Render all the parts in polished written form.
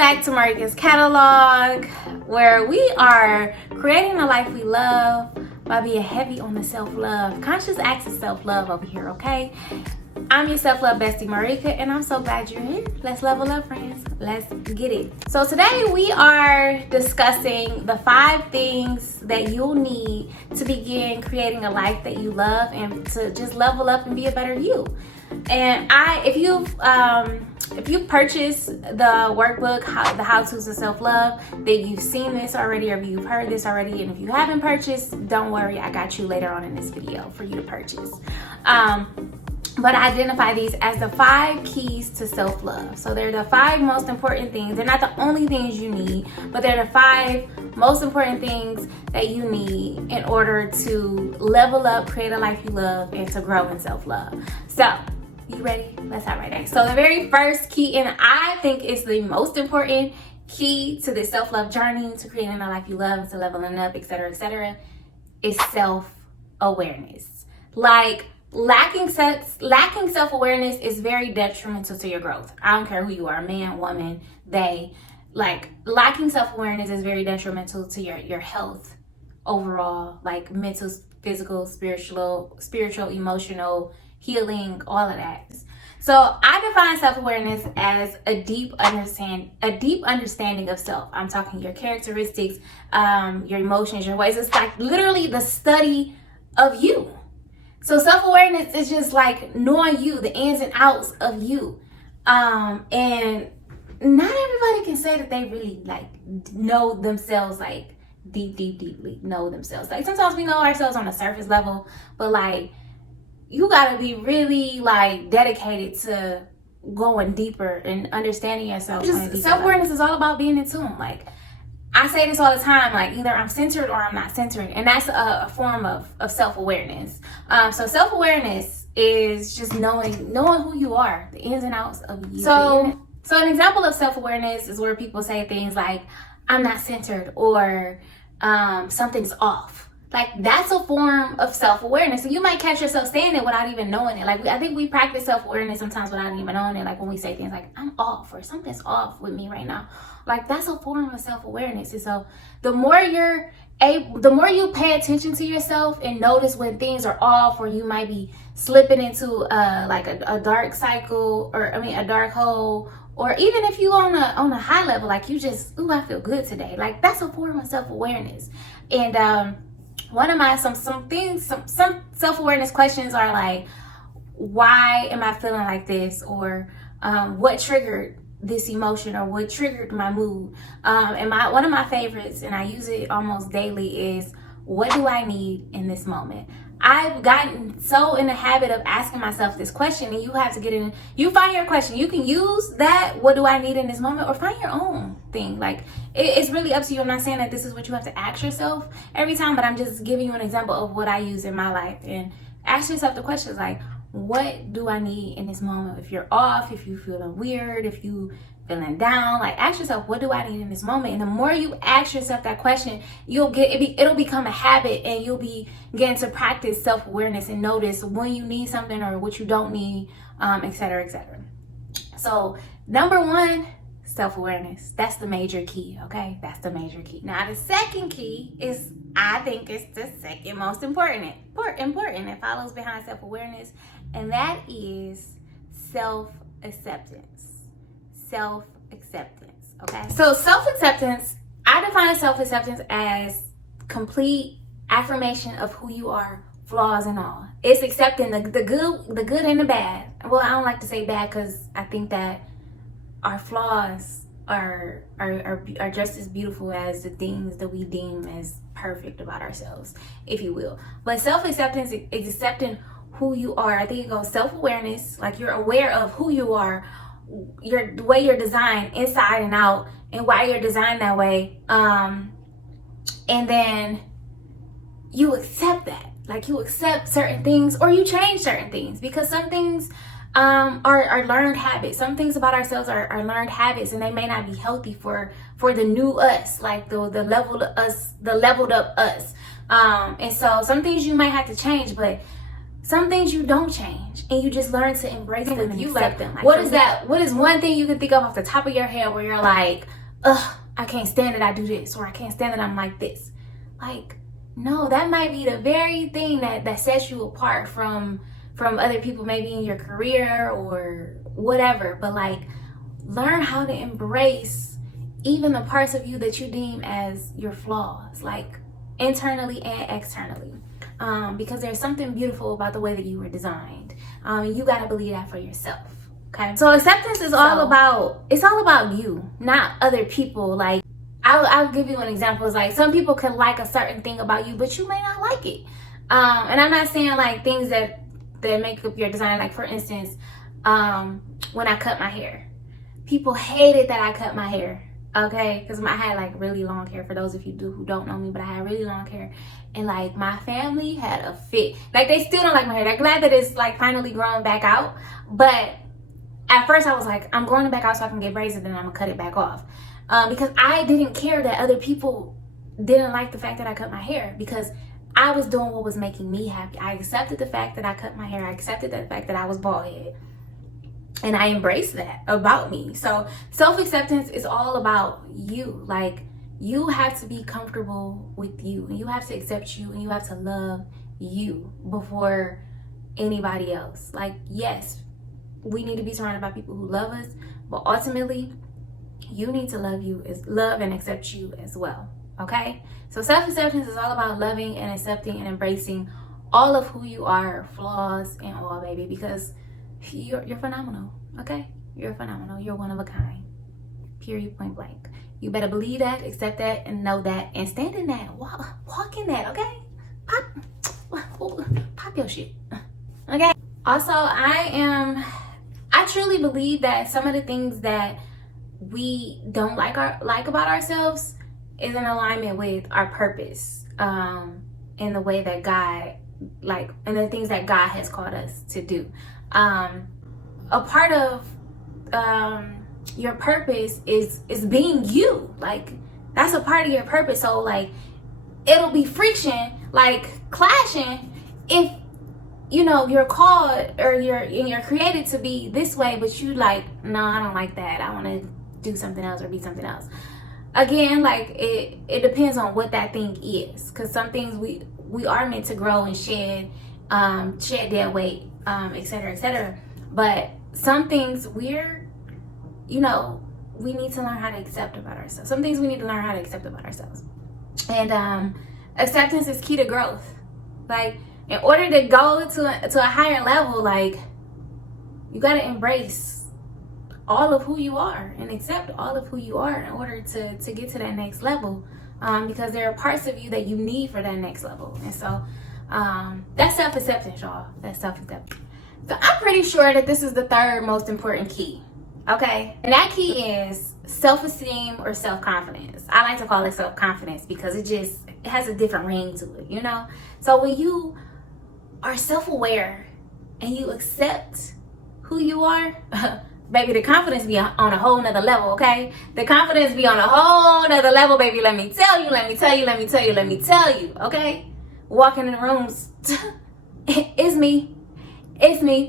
back to Marika's Catalog, where we are creating a life we love by being heavy on the self-love. Conscious acts of self-love over here, okay? I'm your self-love bestie, Marika, and I'm so glad you're here. Let's level up, friends. Let's get it. So today we are discussing the 5 things that you'll need to begin creating a life that you love and to just level up and be a better you. And if you've purchased the workbook, the How-Tos of Self-Love, then you've seen this already, or if you've heard this already. And if you haven't purchased, don't worry, I got you later on in this video for you to purchase. But I identify these as the 5 keys to self-love. So they're the 5 most important things. They're not the only things you need, but they're the 5 most important things that you need in order to level up, create a life you love, and to grow in self-love. So, you ready? Let's hop right in. So the very first key, and I think it's the most important key to the self-love journey, to creating a life you love, to leveling up, etc., is self-awareness. Like, lacking self-awareness is very detrimental to your growth. I don't care who you are, man, woman, they. Like, lacking self-awareness is very detrimental to your health overall, like mental, physical, spiritual, emotional, healing, all of that. So I define self-awareness as a deep understanding of self. I'm talking your characteristics, your emotions, your ways. It's like literally the study of you. So self-awareness is just like knowing you, the ins and outs of you. And not everybody can say that they really like know themselves, like deeply know themselves. Like sometimes we know ourselves on a surface level, but like you gotta be really like dedicated to going deeper and understanding yourself. Just self-awareness is all about being in tune. Like I say this all the time, like either I'm centered or I'm not centered, and that's a form of self-awareness. So self-awareness is just knowing who you are, the ins and outs of you. So an example of self-awareness is where people say things like, I'm not centered, or something's off. Like that's a form of self-awareness. So you might catch yourself saying it without even knowing it. Like I think we practice self-awareness sometimes without even knowing it. Like when we say things like, I'm off, or something's off with me right now. Like that's a form of self-awareness. And so the more you pay attention to yourself and notice when things are off, or you might be slipping into like a dark cycle, or a dark hole, or even if you on a high level, like you just, ooh, I feel good today. Like that's a form of self-awareness. And one of my some self-awareness questions are like, why am I feeling like this, or what triggered this emotion, or what triggered my mood. And one of my favorites, and I use it almost daily, is what do I need in this moment? I've gotten so in the habit of asking myself this question, and you have to get in. You find your question. You can use that, what do I need in this moment, or find your own thing. Like it's really up to you. I'm not saying that this is what you have to ask yourself every time, but I'm just giving you an example of what I use in my life. And ask yourself the questions like, what do I need in this moment? If you're off, if you're feeling weird, if you feeling down, like ask yourself, what do I need in this moment? And the more you ask yourself that question, it'll become a habit, and you'll begin to practice self-awareness and notice when you need something or what you don't need, etc. So number 1, self-awareness. That's the major key, okay? That's the major key. Now the second key is, I think it's the second most important. It follows behind self-awareness, and that is self-acceptance. Okay? So self-acceptance, I define self-acceptance as complete affirmation of who you are, flaws and all. It's accepting the good and the bad. Well, I don't like to say bad, because I think that our flaws are just as beautiful as the things that we deem as perfect about ourselves, if you will. But self-acceptance is accepting who you are. I think it goes self-awareness, like you're aware of who you are, the way you're designed inside and out, and why you're designed that way. And then you accept that. Like you accept certain things, or you change certain things, because some things are learned habits. Some things about ourselves are learned habits, and they may not be healthy for the new us, like the leveled up us. And so some things you might have to change, but some things you don't change, and you just learn to embrace them and accept them. Like, what is one thing you can think of off the top of your head where you're like, ugh, I can't stand it, I do this, or I can't stand it, I'm like this? Like, no, that might be the very thing that sets you apart from other people, maybe in your career or whatever. But like, learn how to embrace even the parts of you that you deem as your flaws, like internally and externally, because there's something beautiful about the way that you were designed. You got to believe that for yourself. Okay, so acceptance is all about you, not other people. Like, I'll give you an example. It's like, some people can like a certain thing about you, but you may not like it. And I'm not saying like things that make up your design. Like, for instance, when I cut my hair, people hated that I cut my hair. Okay, because I had like really long hair. For those of you who don't know me, but I had really long hair, and like my family had a fit. Like, they still don't like my hair. They're glad that it's like finally growing back out. But at first I was like, I'm growing it back out so I can get braids, and then I'm gonna cut it back off. Because I didn't care that other people didn't like the fact that I cut my hair, because I was doing what was making me happy. I accepted the fact that I cut my hair. I accepted the fact that I was bald headed. And I embraced that about me. So self-acceptance is all about you. Like, you have to be comfortable with you, and you have to accept you, and you have to love you before anybody else. Like, yes, we need to be surrounded by people who love us, but ultimately, you need to love and accept you as well. Okay? So self-acceptance is all about loving and accepting and embracing all of who you are, flaws and all, baby, because you're phenomenal. Okay? You're phenomenal. You're one of a kind. Period, point blank. You better believe that, accept that, and know that, and stand in that. Walk in that, okay? Pop your shit. Okay? Also, I truly believe that some of the things that we don't like about ourselves is in alignment with our purpose, in the way that God, like, and the things that God has called us to do. A part of your purpose is being you. Like, that's a part of your purpose. So like, it'll be friction, like clashing, if you're called or you're created to be this way, but you like, no, I don't like that, I want to do something else or be something else. Again, like, it depends on what that thing is, because some things we are meant to grow and shed dead weight, etc. But some things we need to learn how to accept about ourselves. Some things we need to learn how to accept about ourselves. And acceptance is key to growth. Like, in order to go to a higher level, like, you got to embrace all of who you are and accept all of who you are in order to get to that next level, because there are parts of you that you need for that next level. And so that's self-acceptance, y'all. That's self-acceptance. So I'm pretty sure that this is the third most important key. Okay, and that key is self-esteem or self-confidence. I like to call it self-confidence because it has a different ring to it, So when you are self-aware and you accept who you are, baby, the confidence be on a whole nother level, okay? The confidence be on a whole nother level, baby. Let me tell you, okay? Walking in the rooms, it's me,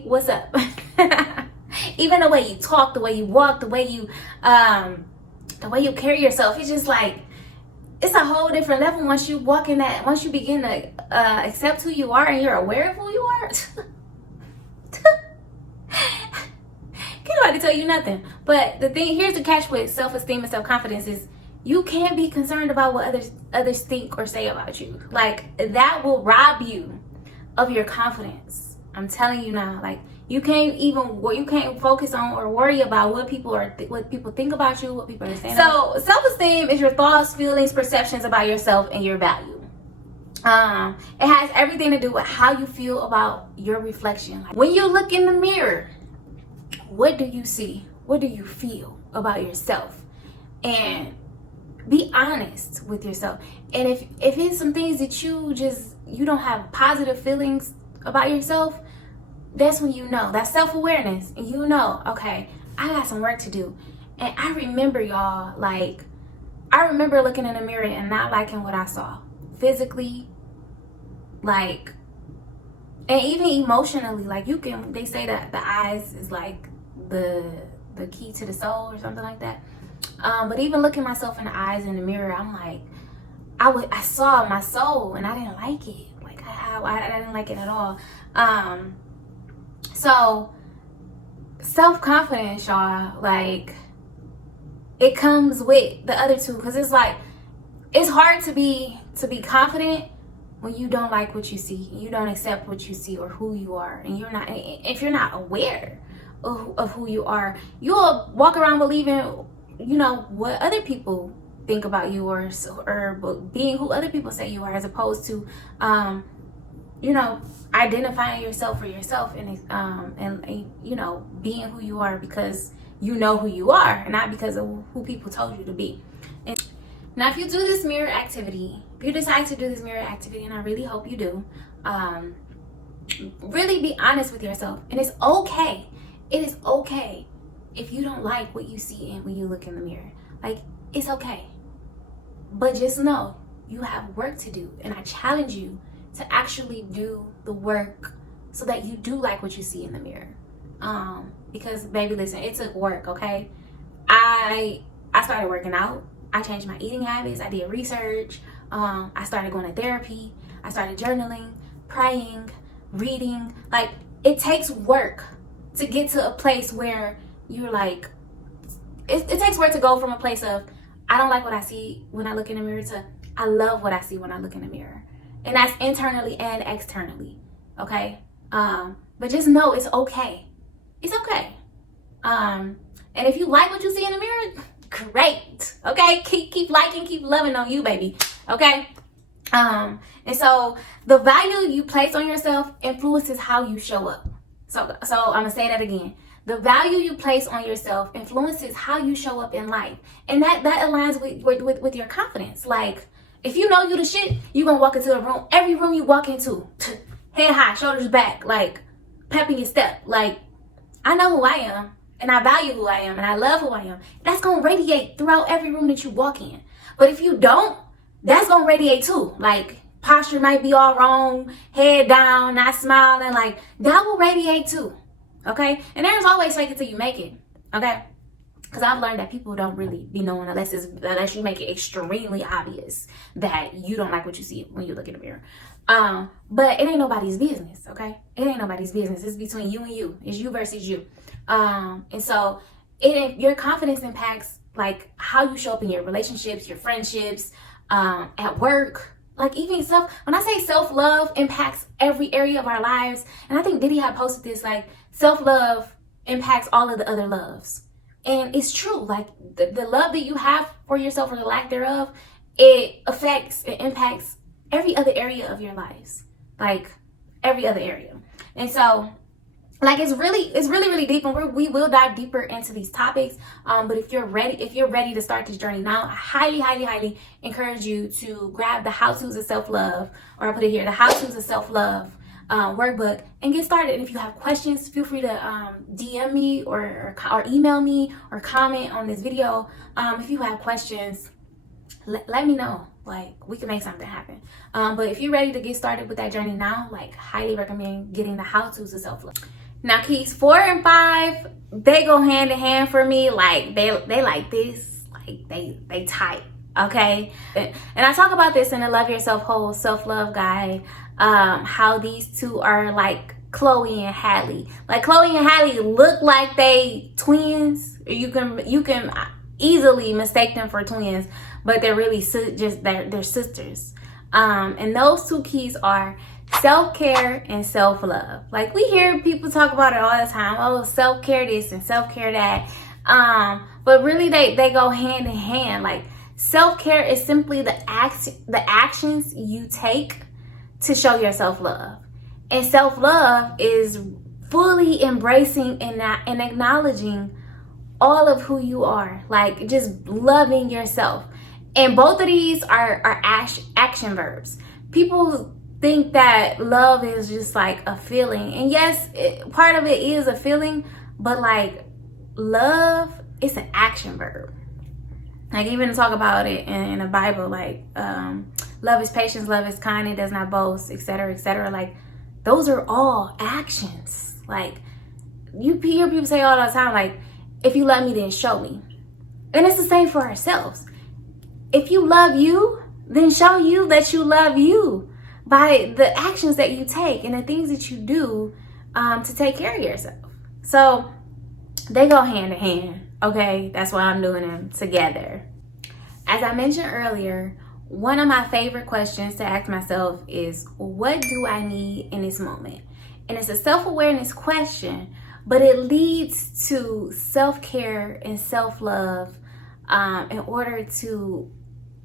what's up? Even the way you talk, the way you walk, the way you carry yourself, it's just like, it's a whole different level once you begin to accept who you are and you're aware of who you are. Can't nobody tell you nothing. But here's the catch with self-esteem and self-confidence is you can't be concerned about what others think or say about you. Like, that will rob you of your confidence. I'm telling you now. Like, you can't focus on or worry about what people think about you, what people are saying. So self-esteem is your thoughts, feelings, perceptions about yourself and your value. It has everything to do with how you feel about your reflection. Like, when you look in the mirror, what do you see? What do you feel about yourself? And be honest with yourself. And if it's some things that you don't have positive feelings about yourself, that's when that's self-awareness. And okay, I got some work to do. And I remember, y'all, like, I remember looking in the mirror and not liking what I saw physically, like And even emotionally, like they say that the eyes is like the key to the soul or something like that. But even looking myself in the eyes in the mirror, I'm like, I saw my soul and I didn't like it. Like I didn't like it at all. So self-confidence, y'all, like it comes with the other two, because it's like it's hard to be confident when you don't like what you see, you don't accept what you see or who you are, and if you're not aware of who you are, you'll walk around believing, what other people think about you, or being who other people say you are, as opposed to identifying yourself for yourself, and being who you are because you know who you are, and not because of who people told you to be. And now, if you do this mirror activity, if you decide to do this mirror activity, and I really hope you do, really be honest with yourself. And it's okay. It is okay if you don't like what you see when you look in the mirror. Like, it's okay. But just know you have work to do. And I challenge you to actually do the work so that you do like what you see in the mirror. Because, baby, listen, it took work, okay? I started working out. I changed my eating habits. I did research. I started going to therapy. I started journaling, praying, reading. Like, it takes work to get to a place where you're like, it takes work to go from a place of, I don't like what I see when I look in the mirror, to I love what I see when I look in the mirror. And that's internally and externally, okay? But just know it's okay. It's okay. And if you like what you see in the mirror, great, okay? Keep liking, keep loving on you, baby, okay? And so the value you place on yourself influences how you show up. So I'm gonna say that again. The value you place on yourself influences how you show up in life, and that aligns with your confidence. Like, if you know you the shit, you gonna walk into a room. Every room you walk into, head high, shoulders back, like pep in your step. Like, I know who I am, and I value who I am, and I love who I am. That's gonna radiate throughout every room that you walk in. But if you don't, that's gonna radiate too. Like, posture might be all wrong, head down, not smiling. Like, that will radiate too. Okay? And there's always fake it till you make it. Okay? Because I've learned that people don't really be knowing unless you make it extremely obvious that you don't like what you see when you look in the mirror. But it ain't nobody's business, okay? It ain't nobody's business. It's between you and you. It's you versus you. And so your confidence impacts like how you show up in your relationships, your friendships, at work. Like, even when I say self-love impacts every area of our lives, and I think Diddy had posted this, like, self-love impacts all of the other loves. And it's true. Like, the love that you have for yourself, or the lack thereof, it impacts every other area of your lives. Like, every other area. And so, like, it's really deep, and we will dive deeper into these topics. But if you're ready to start this journey now, I highly encourage you to grab the How To's of Self-Love, or I'll put it here, the How To's of Self-Love workbook, and get started. And if you have questions, feel free to DM me or email me or comment on this video. If you have questions, let me know. Like, we can make something happen. But if you're ready to get started with that journey now, like, highly recommend getting the How To's of Self-Love. Now, keys 4 and 5, they go hand in hand for me. Like, they like this, like they tight, okay? And I talk about this in the Love Yourself Whole Self-Love Guide, how these two are like Chloe and Halle. Like, Chloe and Halle look like they twins. You can easily mistake them for twins, but they're really they're sisters. And those two keys are self-care and self-love. Like, we hear people talk about it all the time. Oh, self-care this and self-care that. But really they go hand in hand. Like, self-care is simply the actions you take to show your self-love. And self-love is fully embracing and acknowledging all of who you are. Like, just loving yourself. And both of these are action verbs. People think that love is just like a feeling, and yes, part of it is a feeling, but like, love is an action verb. Like, even talk about it in the Bible, like, love is patience, love is kind, it does not boast, etc., etc. Like, those are all actions. Like, you hear people say all the time, like, if you love me, then show me. And it's the same for ourselves. If you love you, then show you that you love you by the actions that you take and the things that you do to take care of yourself. So they go hand in hand, okay? That's why I'm doing them together. As I mentioned earlier, one of my favorite questions to ask myself is, what do I need in this moment? And it's a self-awareness question, but it leads to self-care and self-love in order to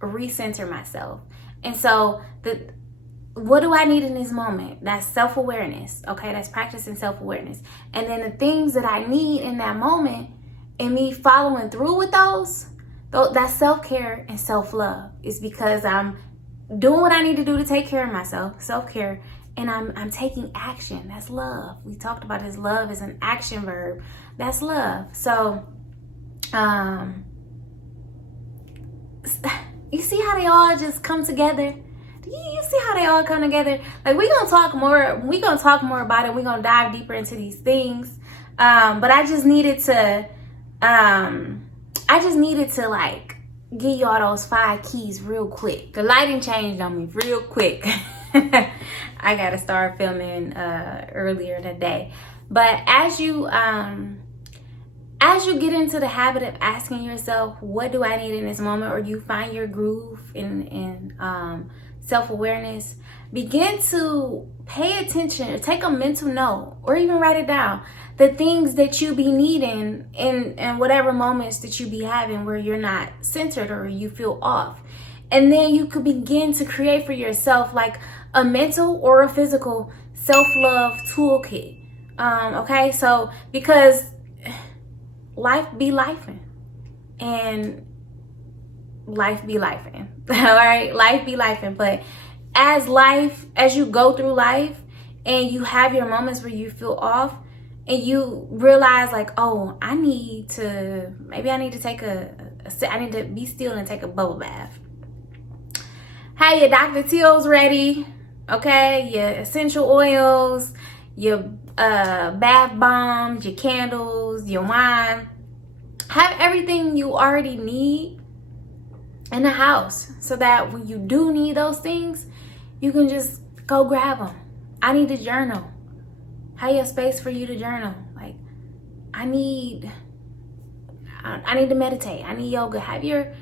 recenter myself. And so what do I need in this moment? That's self-awareness, okay? That's practicing self-awareness. And then the things that I need in that moment and me following through with those, that's self-care and self-love. It's because I'm doing what I need to do to take care of myself, self-care, and I'm taking action. That's love. We talked about this. Love is an action verb. That's love. So, you see how they all just come together? You see how they all come together? Like, we're gonna talk more about it. We're gonna dive deeper into these things. But I just needed to like give y'all those 5 keys real quick. The lighting changed on me real quick. I gotta start filming earlier today. But as you get into the habit of asking yourself, what do I need in this moment? Or you find your groove in self-awareness, begin to pay attention or take a mental note or even write it down. The things that you be needing in whatever moments that you be having where you're not centered or you feel off. And then you could begin to create for yourself like a mental or a physical self-love toolkit. Okay, so because life be lifing and life be lifing. All right, life be lifing. But as you go through life and you have your moments where you feel off and you realize like, oh, I need to take I need to be still and take a bubble bath. Have your Dr. Teal's ready, okay? Your essential oils, your bath bombs, your candles, your wine. Have everything you already need in the house so that when you do need those things, you can just go grab them. I need to journal. Have your space for you to journal. Like, I need to meditate. I need yoga. Have your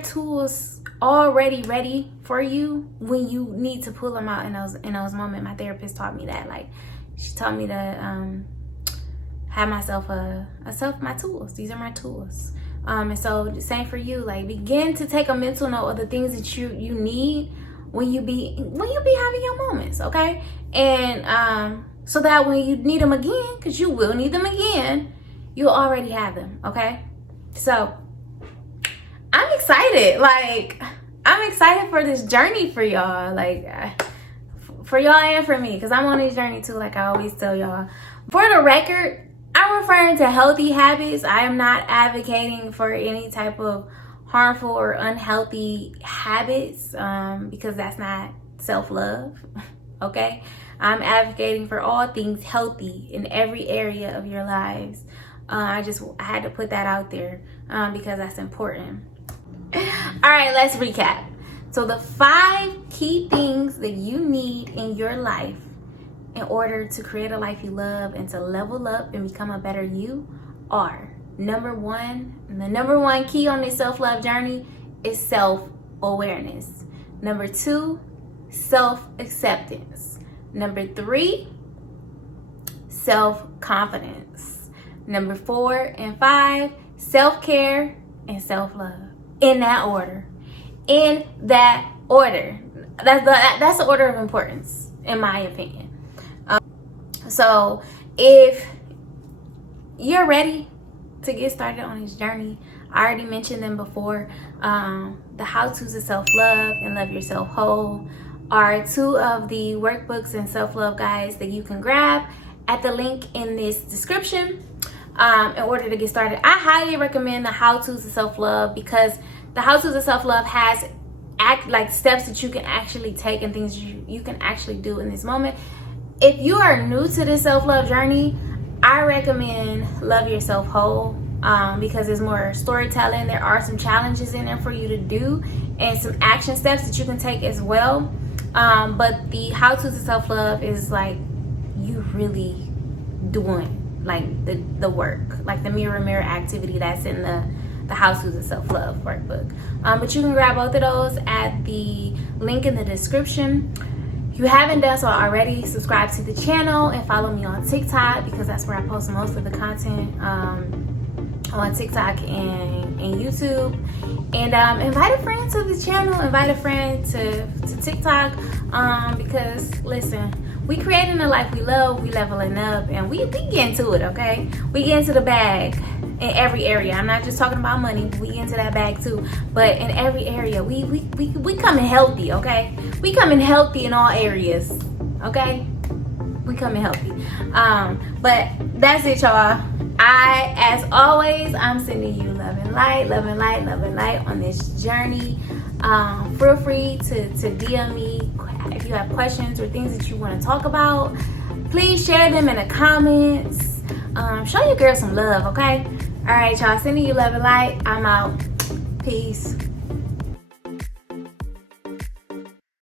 tools already ready for you when you need to pull them out in those moments. My therapist taught me that. Like, she taught me to have myself my tools. These are my tools. And so the same for you. Like, begin to take a mental note of the things that you need when you be having your moments, okay? And so that when you need them again, because you will need them again, you already have them, okay? So I'm excited. Like, I'm excited for this journey for y'all. Like, for y'all and for me, because I'm on this journey too, like I always tell y'all. For the record, I'm referring to healthy habits. I am not advocating for any type of harmful or unhealthy habits because that's not self-love, okay? I'm advocating for all things healthy in every area of your lives. I had to put that out there because that's important. All right, let's recap. So the 5 key things that you need in your life in order to create a life you love and to level up and become a better you are: number 1, the number 1 key on this self-love journey is self-awareness. Number 2, self-acceptance. Number 3, self-confidence. Number 4 and 5, self-care and self-love. In that order. In that order. That's the order of importance, in my opinion. So if you're ready to get started on this journey, I already mentioned them before. The how-tos of self-love and love yourself whole are 2 of the workbooks and self-love guides that you can grab at the link in this description in order to get started. I highly recommend the how-tos of self-love because the how-tos of self-love has steps that you can actually take and things you can actually do in this moment. If you are new to this self-love journey, I recommend Love Yourself Whole, because there's more storytelling. There are some challenges in there for you to do and some action steps that you can take as well. But the How To Self-Love is like you really doing like the work, like the mirror activity that's in the How To Self-Love workbook. But you can grab both of those at the link in the description. If you haven't done so already, subscribe to the channel and follow me on TikTok, because that's where I post most of the content on TikTok and YouTube. And invite a friend to the channel, invite a friend to TikTok, because listen, we creating the life we love, we leveling up, and we get into it, okay? We get into the bag in every area. I'm not just talking about money, we get into that bag too, but in every area, we coming healthy, okay? We coming healthy in all areas, okay? We coming healthy. But that's it, y'all. As always, I'm sending you love and light, love and light, love and light on this journey. Feel free to DM me if you have questions or things that you want to talk about. Please share them in the comments. Show your girl some love, okay? All right, y'all. Sending you love and light. I'm out. Peace.